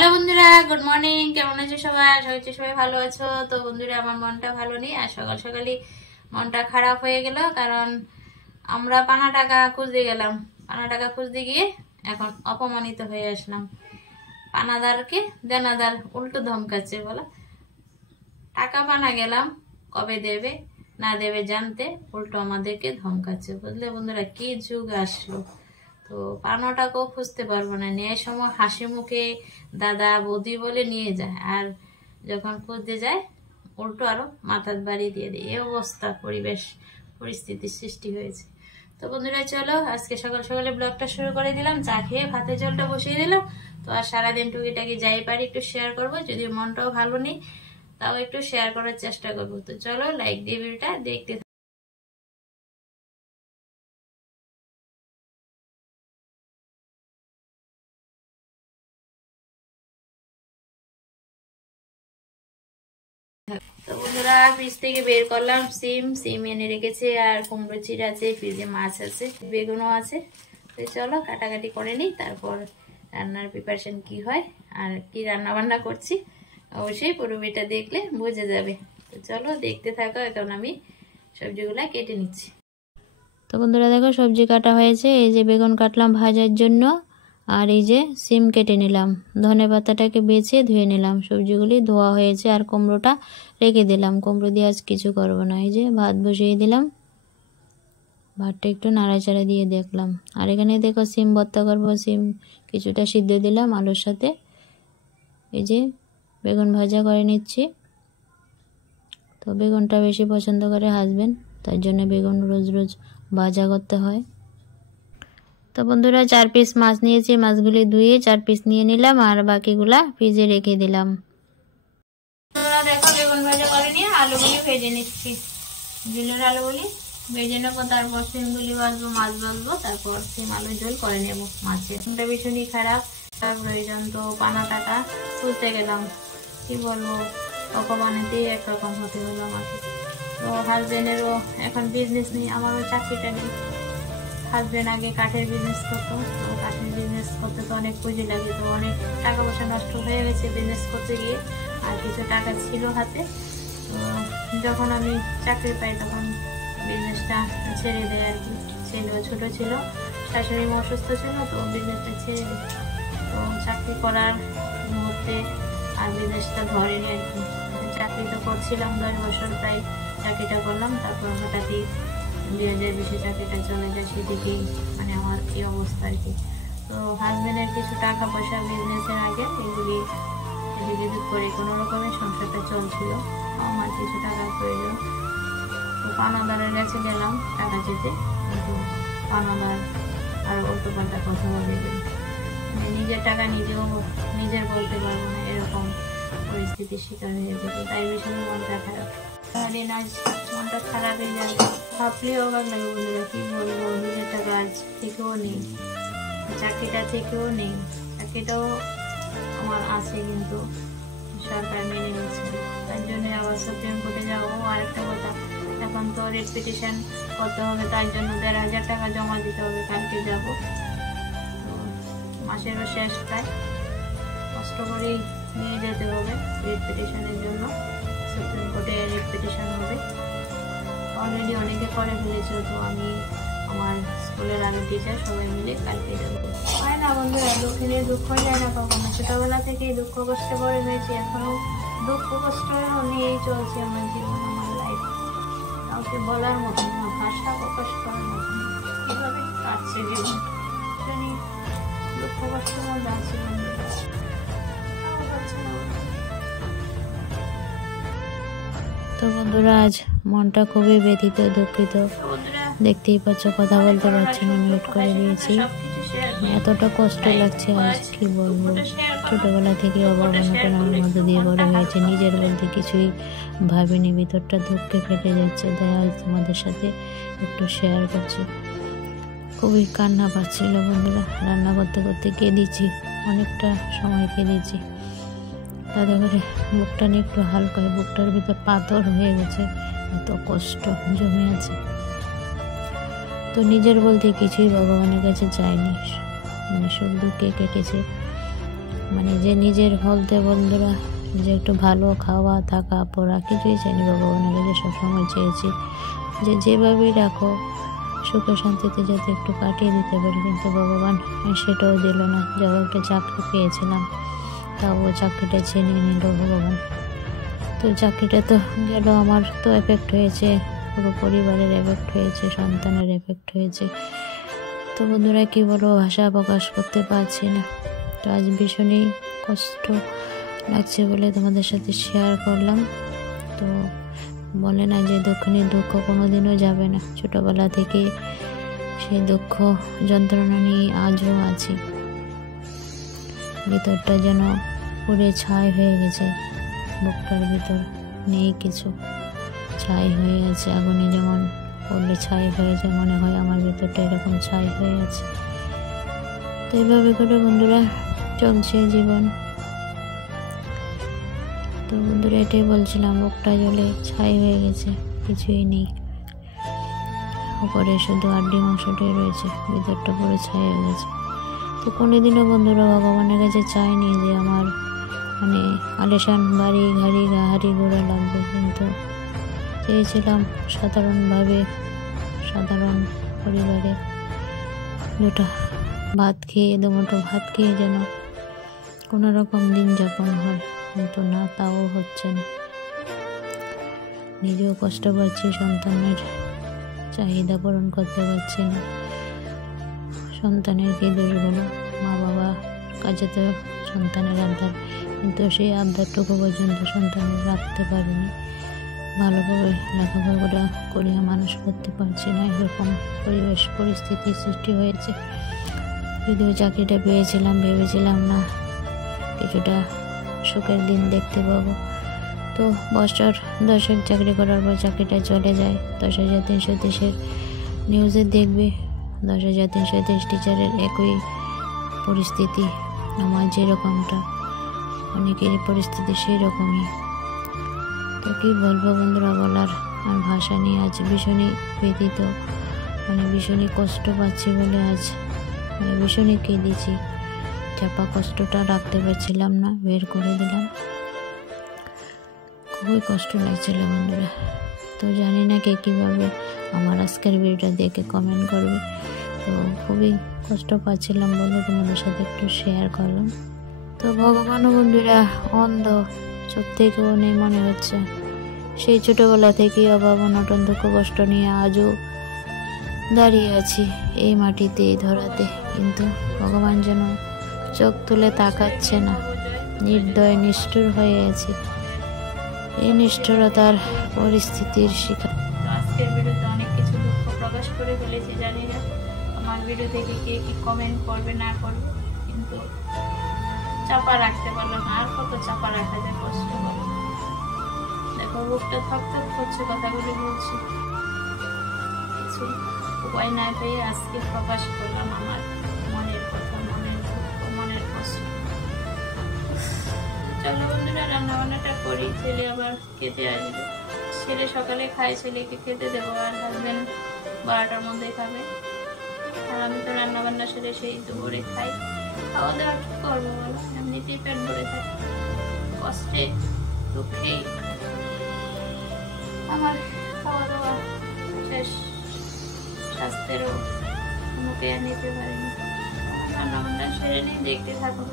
Hello বন্ধুরা, good morning. কেমন আছো সবাই? আশা করছি সবাই ভালো আছো। তো বন্ধুরা, আমার মনটা ভালো নেই আর সকাল সকালই মনটা খারাপ হয়ে গেল, কারণ আমরা পানা টাকা খুঁজতে গেলাম। পানা টাকা খুঁজতে গিয়ে এখন অপমানিত হয়ে আসলাম। পানাদারকে দেনাদার উল্টো ধমকাচ্ছে, বলো। টাকা পানা গেলাম, কবে দেবে না দেবে জানতে উল্টো আমাদেরকে ধমকাচ্ছে। বুঝলে বন্ধুরা, কি যুগ আসলো। তো পানাটাকেও খুঁজতে পারবো না। নেয় সময় হাসি মুখে দাদা বৌদি বলে নিয়ে যায়, আর যখন খুঁজতে যায় উল্টো আরো মাথার বাড়ি দিয়ে দেয়। এই অবস্থা পরিস্থিতির সৃষ্টি হয়েছে। তো বন্ধুরা, চলো আজকে সকাল সকালে ব্লগটা শুরু করে দিলাম। চা খেয়ে ভাতের জলটা বসিয়ে দিলাম। তো আর সারাদিন টুকিটাকি যাই পারি একটু শেয়ার করবো। যদি মনটাও ভালো নেই তাও একটু শেয়ার করার চেষ্টা করবো। তো চলো লাইক দিয়ে ভিডিওটা দেখতে। তো বন্ধুরা, ফ্রিজ থেকে বের করলাম সিম এনে রেখেছে, আর কুমড়ো চিড় আছে, ফ্রিজে মাছ আছে, বেগুনও আছে। তো চলো কাটাকাটি করে নিই, তারপর রান্নার প্রিপারেশন কি হয় আর কি রান্না বান্না করছি অবশ্যই পুরো ভিডিওটা দেখলে বুঝে যাবে। তো চলো দেখতে থাকো। এখন আমি সবজিগুলা কেটে নিচ্ছি। তো বন্ধুরা দেখো, সবজি কাটা হয়েছে। এই যে বেগুন কাটলাম ভাজার জন্য, আর এই যে সিম কেটে নিলাম। ধনে পাতাটাকে বেছে ধুয়ে নিলাম। সবজিগুলি ধোয়া হয়েছে, আর কুমড়োটা রেখে দিলাম। কুমড়ো দিয়ে আজ কিছু করবো না। এই যে ভাত বসিয়ে দিলাম, ভাতটা একটু নাড়াচাড়া দিয়ে দেখলাম। আর এখানে দেখো সিম ভর্তা করবো। সিম কিছুটা সিদ্ধ দিলাম আলুর সাথে। এই যে বেগুন ভাজা করে নিচ্ছি। তো বেগুনটা বেশি পছন্দ করে হাসবেন্ড, তার জন্য বেগুন রোজ রোজ ভাজা করতে হয়। তো বন্ধুরা, 4 পিস মাছ নিয়েছি। মাছগুলি ধুয়ে 4 পিস নিয়ে নিলাম, আর বাকিগুলা ফ্রিজে রেখে দিলাম। দেখো বেগুন ভাজা করে নিয়ে আলুগুলি ভেজে নিচ্ছি। ঝোলের আলুগুলি ভেজে নেবো, তারপর সিমগুলি ভাজবো, মাছ ভাজবো, তারপর সিম আলু ঝোল করে নেবো। মাছের সিমটা ভীষণই খারাপ, তার প্রয়োজন। তো পানা টাকা খুঁজতে গেলাম, কি বলবো, অপমানিতেই একরকম হতে হলো আমাকে। তো হাজবেন্ডেরও এখন বিজনেস নেই, আমারও চাকরিটা নেই। হাজবেন্ড আগে কাঠের বিজনেস করতো। তো কাঠের বিজনেস করতে তো অনেক পুঁজি লাগে, তো অনেক টাকা পয়সা নষ্ট হয়ে গেছে বিজনেস করতে গিয়ে। আর কিছু টাকা ছিল হাতে। তো যখন আমি চাকরি পাই তখন বিজনেসটা ছেড়ে দেয় আর কি। ছেলেও ছোটো ছিল, শাশুড়ি অসুস্থ ছিল, তো বিজনেসটা ছেড়ে দেয়। তো চাকরি করার মুহূর্তে আর বিজনেসটা ধরেনি আর কি। চাকরি তো করছিলাম 10 বছর প্রায় চাকরিটা করলাম, তারপর হঠাৎই 2020 চাকরিটা চলে যায়। সেদিকেই মানে আমার এই অবস্থা আর কি। তো হাজবেন্ডের কিছু টাকা পয়সা বিজনেসের আগে এগুলি এদিক করে কোনো রকমের সংসারটা চলছিল। আমার কিছু টাকার প্রয়োজন। তো পানাদারের কাছে গেলাম টাকা চেতে, কিন্তু পানাদার আর উল্টো পাল্টা কথা বলে মানে নিজের টাকা নিজের বলতে পারবো না, এরকম পরিস্থিতির শিকার হয়ে যেত। তাই ভীষণ মনটা খারাপ। তাহলে আজ মনটা খারাপ হয়ে যায়, ভাবলেই অবাক লাগে বন্ধুরা। কি বলবো, নিজের টাকা আজ থেকেও নেই, চাকরিটা থেকেও নেই। চাকরিটাও আমার আছে, কিন্তু সরকার মেনে নিচ্ছে। তার জন্য আবার সুপ্রিম কোর্টে যাবো। আরেকটা কথা, এখন তো রিট পিটিশন করতে হবে, তার জন্য 1500 টাকা জমা দিতে হবে। কালকে যাব। তো মাসেরও শেষ প্রায়, কষ্ট করেই নিয়ে যেতে হবে রিট পিটিশনের জন্য। সুপ্রিম কোর্টে রিট পিটিশন হবে। অলরেডি অনেকে করে ফেলেছে। তো আমি আমার স্কুলের আগে টিচার সবাই মিলে কালকে যাবো। হয় না বন্ধুরা, দুঃখে নিয়ে দুঃখ যায় না কখনো। ছোটবেলা থেকেই দুঃখ কষ্টে পড়ে হয়েছে, এখনো দুঃখ কষ্ট নিয়েই চলছে আমার জীবন, আমার লাইফ। কাউকে বলার মতো না, ভাষা প্রকাশ করার মতো না, কীভাবে কাটছে জীবন। শুনি দুঃখ কষ্টের মধ্যে আছে বন্ধুরা। তো বন্ধুরা, আজ মনটা খুবই ব্যথিত, দুঃখিত। দেখতেই পাচ্ছ, কথা বলতে পারছি না, মিউট করে দিয়েছি। এতটা কষ্ট লাগছে আজ, কি বলবো। ছোটবেলা থেকে অবমাননার মধ্যে দিয়ে বড় হয়েছে, নিজের বলতে কিছুই ভাবিনি। ভিতরটা দুঃখে ফেটে যাচ্ছে, তাই আজ তোমাদের সাথে একটু শেয়ার করছি। খুবই কান্না পাচ্ছিল বন্ধুরা। রান্না করতে করতে কেঁদেছি, অনেকটা সময় কেঁদেছি। তাতে করে বুকটা নিয়ে একটু হালকা, বুকটার ভিতর পাথর হয়ে গেছে, এত কষ্ট জমে আছে। তো নিজের বলতে কিছুই ভগবানের কাছে চাইনি, মানে সুখ দুঃখে কেটেছে। মানে যে নিজের বলতে বন্ধুরা যে একটু ভালো খাওয়া থাকা পড়া কিছুই চাইনি, ভগবানের কাছে সবসময় চেয়েছি যে যেভাবেই রাখো সুখে শান্তিতে যাতে একটু কাটিয়ে দিতে পারি, কিন্তু ভগবান সেটাও দিল না। যাও একটা চাকরি পেয়েছিলাম, তাও চাকরিটা ছিনিয়ে নিল ভগবান। তো চাকরিটা তো গেল, আমার তো এফেক্ট হয়েছে, পুরো পরিবারের এফেক্ট হয়েছে, সন্তানের এফেক্ট হয়েছে। তো বন্ধুরা কী বলবো, ভাষা প্রকাশ করতে পারছি না। তো আজ ভীষণই কষ্ট লাগছে বলে তোমাদের সাথে শেয়ার করলাম। তো বলে না যে দক্ষিণের দুঃখ কোনোদিনও যাবে না, ছোটোবেলা থেকে সেই দুঃখ যন্ত্রণা নিয়ে আজও আছি। ভিতরটা যেন পুড়ে ছাই হয়ে গেছে, বুকটার ভিতর নেই কিছু, ছাই হয়ে আছে। আগুনে যেমন পড়লে ছাই হয়ে যায়, মনে হয় আমার ভিতরটা এরকম ছাই হয়ে আছে। তো এইভাবে করে বন্ধুরা চলছে জীবন। তো বন্ধুরা এটাই বলছিলাম, বুকটা জ্বলে ছাই হয়ে গেছে, কিছুই নেই, উপরে শুধু আড্ডি মাংসটাই রয়েছে, ভিতরটা পুরো ছাই হয়ে গেছে। তো কোনোদিনও বন্ধুরা ভগবানের কাছে চাইনি যে আমার মানে আলিশান বাড়ি গাড়ি হাড়ি ঘোড়া লাগবে, কিন্তু চেয়েছিলাম সাধারণভাবে সাধারণ পরিবারে দুটো ভাত খেয়ে, দুমুঠো ভাত খেয়ে যেন কোনো রকম দিন যাপন হয়, কিন্তু না, তাও হচ্ছে না। নিজেও কষ্ট পাচ্ছি, সন্তানের চাহিদা পূরণ করতে পারছি না। সন্তানের কি দোষ বলো, মা বাবা কাছে তো সন্তানের আবদার, কিন্তু সেই আবদারটুকু পর্যন্ত সন্তানের রাখতে পারিনি, ভালোভাবে লেখাপড়া করিয়া মানুষ করতে পারছি না। এরকম পরিবেশ পরিস্থিতির সৃষ্টি হয়েছে। যদিও চাকরিটা পেয়েছিলাম, ভেবেছিলাম না কিছুটা সুখের দিন দেখতে পাবো। তো বছর 10 চাকরি করার পর চাকরিটা চলে যায়। 10,330 নিউজে দেখবে 10,330 টিচারের একই পরিস্থিতি, আমার যেরকমটা, অনেকেরই পরিস্থিতি সেই রকমই। তো কী বলবো বন্ধুরা, বলার আর ভাষা নিয়ে আজ ভীষণই ব্যথিত, মানে ভীষণই কষ্ট পাচ্ছি বলে আজ মানে ভীষণই কেঁদেছি। চাপা কষ্টটা রাখতে পারছিলাম না, বের করে দিলাম। খুবই কষ্ট লাগছিল বন্ধুরা। তো জানি না কে কীভাবে আমার আজকের ভিডিওটা দেখে কমেন্ট করবে। তো খুবই কষ্ট পাচ্ছিলাম বলে তোমাদের সাথে একটু শেয়ার করলাম। তো ভগবানও বন্ধুরা অন্ধ, চোখ থেকেও নেই মনে হচ্ছে। সেই ছোটোবেলা থেকেই অভাব অনটন দুঃখ কষ্ট নিয়ে আজও দাঁড়িয়ে আছি এই মাটিতে, এই ধরাতে, কিন্তু ভগবান যেন চোখ তুলে তাকাচ্ছে না। নির্দয় নিষ্ঠুর হয়ে আছি, এই নিষ্ঠুরতার পরিস্থিতির শিকার। আজকের ভিডিওতে অনেক কিছু দুঃখ প্রকাশ করে ফেলেছি, জানি না আমার ভিডিও থেকে কে কি কমেন্ট করবে না করবে, কিন্তু চাপা রাখতে পারলাম না। আর কত চাপা রাখা যায়, কষ্ট করে দেখো বুকটা থকথক করছে, কথাগুলি বলছি, কিছু উপায় না পেয়ে আজকে প্রকাশ করলাম আমার মনের কথা, মনের দুঃখ, মনের কষ্ট। চলো বন্ধুরা রান্না বান্নাটা করি, ছেলে আবার খেতে আসবে। ছেলে সকালে খায়, ছেলেকে খেতে দেবো, আর হাজবেন্ড 12টার মধ্যে খাবে। আর আমি তো রান্না বান্না সেরে সেই দুপুরে খাই। খাওয়া দাওয়া কি করবো বলো, এমনিতেই পেট ভরে থাকে, কষ্টে দুঃখে আমার খাওয়া দাওয়া শেষ, স্বাস্থ্যেরও কোনো কেয়ার নিতে পারিনি। রান্না বান্না সেরে নিয়ে দেখতে থাকো।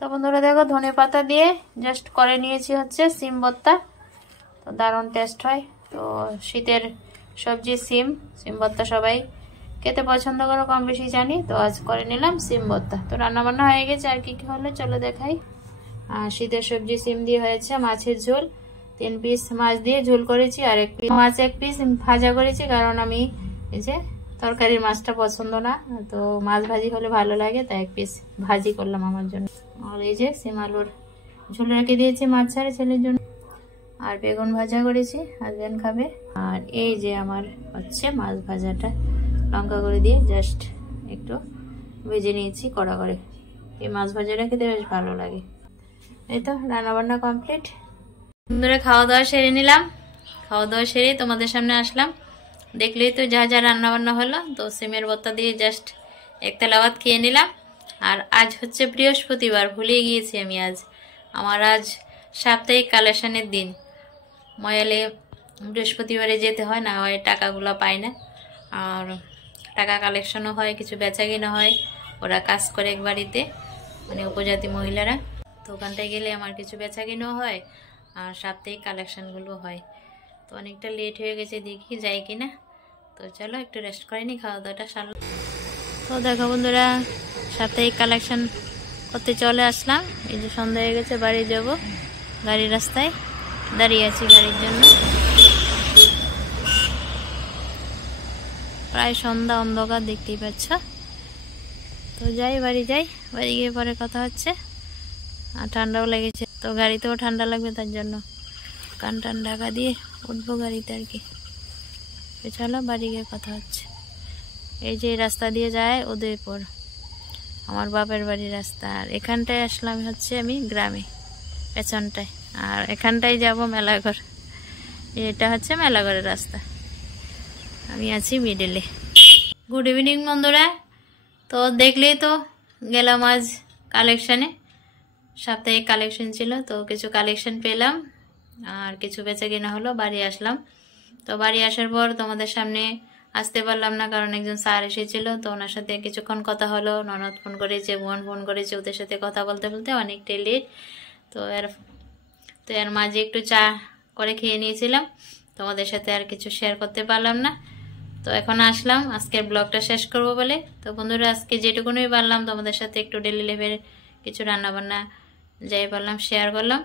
তো বন্ধুরা দেখো ধনে পাতা দিয়ে জাস্ট করে নিয়েছি হচ্ছে সিম ভর্তা। তো দারুণ টেস্ট হয়। তো শীতের সবজি সিম ভর্তা সবাই খেতে পছন্দ করো কম বেশি জানি। তো আজ করে নিলাম সিম ভর্তা। তো রান্নাবান্না হয়ে গেছে, আর কি কি হলো চলো দেখাই। শীতের সবজি সিম দিয়ে হয়েছে, মাছের ঝোল 3 পিস মাছ দিয়ে ঝোল করেছি, আর 1 পিস মাছ 1 পিস ভাজা করেছি, কারণ আমি এই যে তরকারির মাছটা পছন্দ না, তো মাছ ভাজি হলে ভালো লাগে, তাই 1 পিস ভাজি করলাম আমার জন্য। আর এই যে সিম আলুর ঝোল রেখে দিয়েছি মাছ ছাড়ে ছেলের জন্য, আর বেগুন ভাজা করেছি, হাজবেন্ড খাবে। আর এই যে আমার হচ্ছে মাছ ভাজাটা লঙ্কা করে দিয়ে জাস্ট একটু ভেজে নিয়েছি কড়া করে। এই মাছ ভাজাটা খেতে বেশ ভালো লাগে। এই তো রান্নাবান্না কমপ্লিট। বন্ধুরা খাওয়া দাওয়া সেরে নিলাম। খাওয়া দাওয়া সেরে তোমাদের সামনে আসলাম। দেখলেই তো যা যা রান্নাবান্না হলো। তো সিমের ভর্তা দিয়ে জাস্ট এক থালা ভাত খেয়ে নিলাম। আর আজ হচ্ছে বৃহস্পতিবার, ভুলে গিয়েছি আমি। আমার আজ সাপ্তাহিক কালেকশনের দিন। ময়ালে বৃহস্পতিবারে যেতে হয়, না হয় টাকাগুলো পায় না। আর টাকা কালেকশনও হয়, কিছু বেচা কিনা হয়। ওরা কাজ করে এক বাড়িতে, মানে উপজাতি মহিলারা। তো ওখানটায় গেলে আমার কিছু বেচা কিনাও হয় আর সাপ্তাহিক কালেকশনগুলো হয়। তো অনেকটা লেট হয়ে গেছে, দেখি যাই কিনা। তো চলো একটু রেস্ট করে নি, খাওয়া দাওয়াটা সারলাম। তো দেখো বন্ধুরা, সাপ্তাহিক কালেকশন করতে চলে আসলাম। এই যে সন্ধ্যা হয়ে গেছে, বাড়ি যাব। গাড়ির রাস্তায় দাঁড়িয়ে আছি গাড়ির জন্য। প্রায় সন্ধ্যা, অন্ধকার দেখতেই পাচ্ছ। তো যাই, বাড়ি যাই। বাড়ি গিয়ে পরে কথা হচ্ছে। আর ঠান্ডাও লেগেছে, তো গাড়িতেও ঠান্ডা লাগবে, তার জন্য কান টান ঢাকা দিয়ে উঠবো গাড়িতে আর কি। তো চলো বাড়ি গিয়ে কথা হচ্ছে। এই যে রাস্তা দিয়ে যায় উদয়পুর, আমার বাপের বাড়ির রাস্তা। আর এখানটায় আসলাম হচ্ছে আমি গ্রামে, পেছনটায়। আর এখানটায় যাব মেলাঘর। এটা হচ্ছে মেলাঘরের রাস্তা, আমি আছি মিডলে। গুড ইভিনিং বন্ধুরা। তো দেখলেই তো গেলাম আজ কালেকশানে। সাপ্তাহিক কালেকশন ছিল, তো কিছু কালেকশন পেলাম আর কিছু বেচা কিনা হলো। বাড়ি আসলাম। তো বাড়ি আসার পর তোমাদের সামনে আসতে পারলাম না, কারণ একজন স্যার এসেছিল। তো ওনার সাথে কিছুক্ষণ কথা হলো। ননদ ফোন করেছে, বোন ফোন করেছে, ওদের সাথে কথা বলতে বলতে অনেকটাই লেট। তো এর মাঝে একটু চা করে খেয়ে নিয়েছিলাম। তোমাদের সাথে আর কিছু শেয়ার করতে পারলাম না। তো এখন আসলাম আজকের ব্লগটা শেষ করব বলে। তো বন্ধুরা, আজকে যেটুকুনই পারলাম তোমাদের সাথে একটু ডেলি লাইফের কিছু রান্নাবান্না যাই পারলাম শেয়ার করলাম।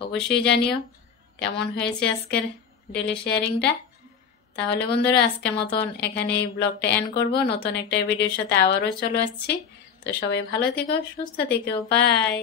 অবশ্যই জানিও কেমন হয়েছে আজকের ডেলি শেয়ারিংটা। তাহলে বন্ধুরা, আজকের মতন এখানে এই ব্লগটা এন্ড করব। নতুন একটা ভিডিওর সাথে আবারও চলে আসছি। তো সবাই ভালো থেকো, সুস্থ থেকো, বাই।